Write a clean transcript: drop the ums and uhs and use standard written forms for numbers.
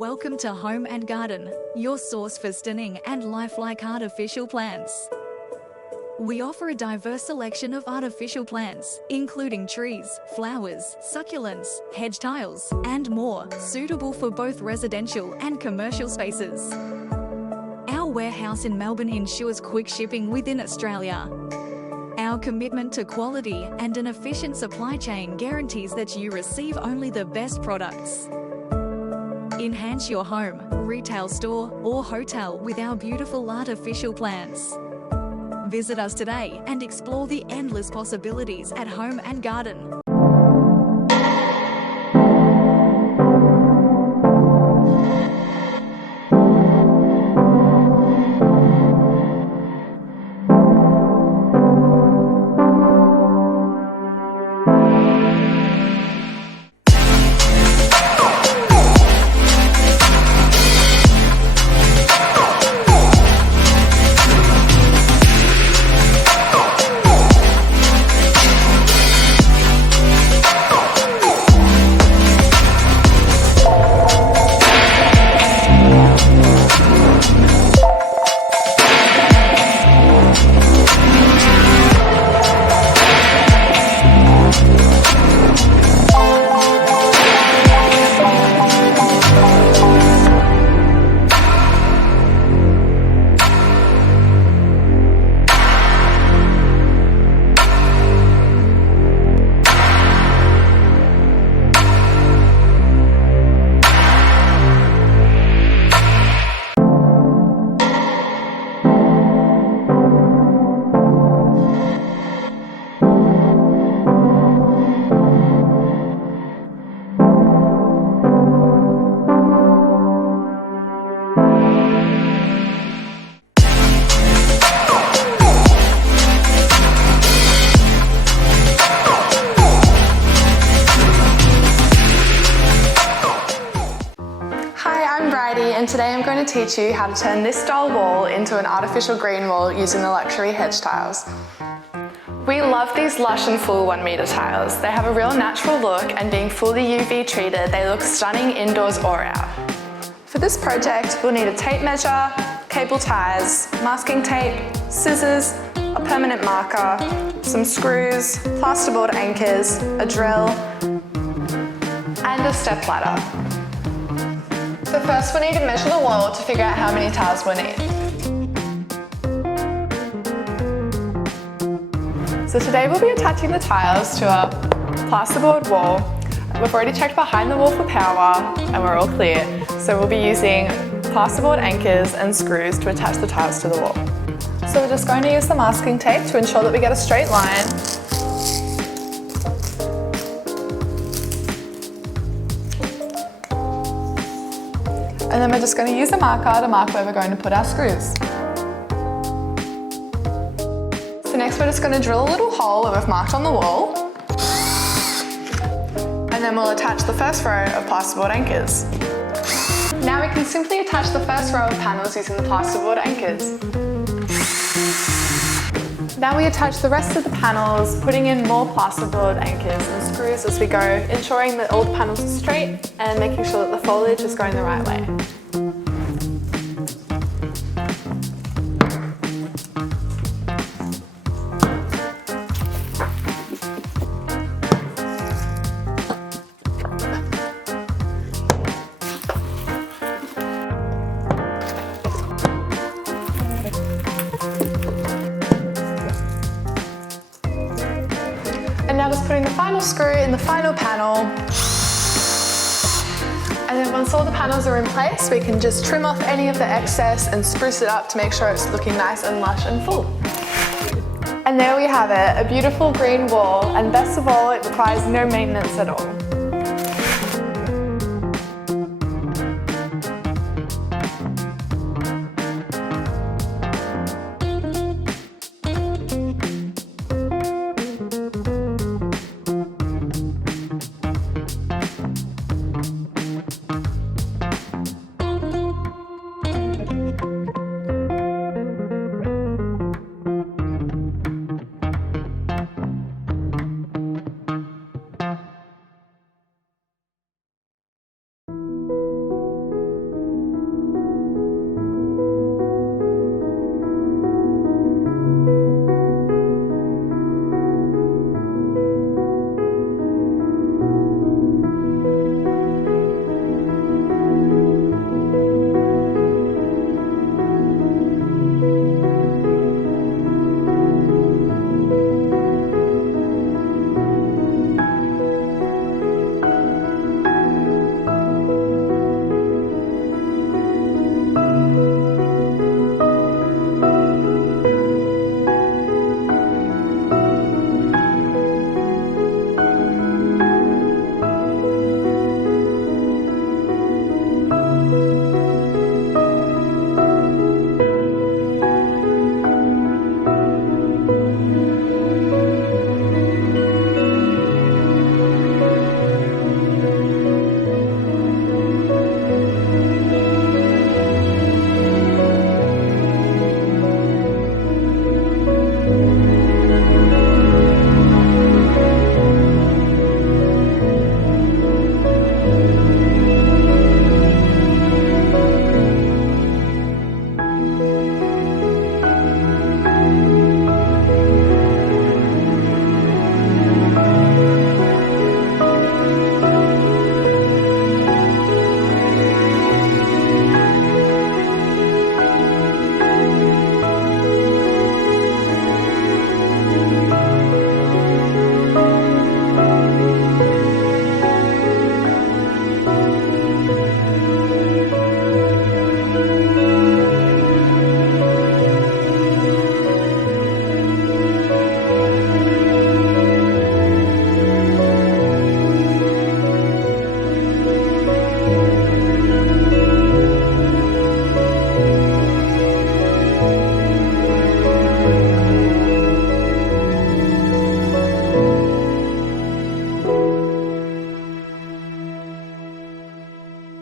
Welcome to Home and Garden, your source for stunning and lifelike artificial plants. We offer a diverse selection of artificial plants, including trees, flowers, succulents, hedge tiles, and more, suitable for both residential and commercial spaces. Our warehouse in Melbourne ensures quick shipping within Australia. Our commitment to quality and an efficient supply chain guarantees that you receive only the best products. Enhance your home, retail store, or hotel with our beautiful artificial plants. Visit us today and explore the endless possibilities at Home and Garden. And today I'm going to teach you how to turn this style wall into an artificial green wall using the luxury hedge tiles. We love these lush and full 1 metre tiles. They have a real natural look, and being fully UV treated, they look stunning indoors or out. For this project, we'll need a tape measure, cable ties, masking tape, scissors, a permanent marker, some screws, plasterboard anchors, a drill, and a step ladder. So first we'll need to measure the wall to figure out how many tiles we'll need. So today we'll be attaching the tiles to a plasterboard wall. We've already checked behind the wall for power and we're all clear. So we'll be using plasterboard anchors and screws to attach the tiles to the wall. So we're just going to use the masking tape to ensure that we get a straight line. And then we're just going to use a marker to mark where we're going to put our screws. So next we're just going to drill a little hole where we've marked on the wall. And then we'll attach the first row of plasterboard anchors. Now we can simply attach the first row of panels using the plasterboard anchors. Now we attach the rest of the panels, putting in more plasterboard anchors and screws as we go, ensuring that all the panels are straight and making sure that the foliage is going the right way. And now just putting the final screw in the final panel. And then once all the panels are in place, we can just trim off any of the excess and spruce it up to make sure it's looking nice and lush and full. And there we have it, a beautiful green wall, and best of all, it requires no maintenance at all.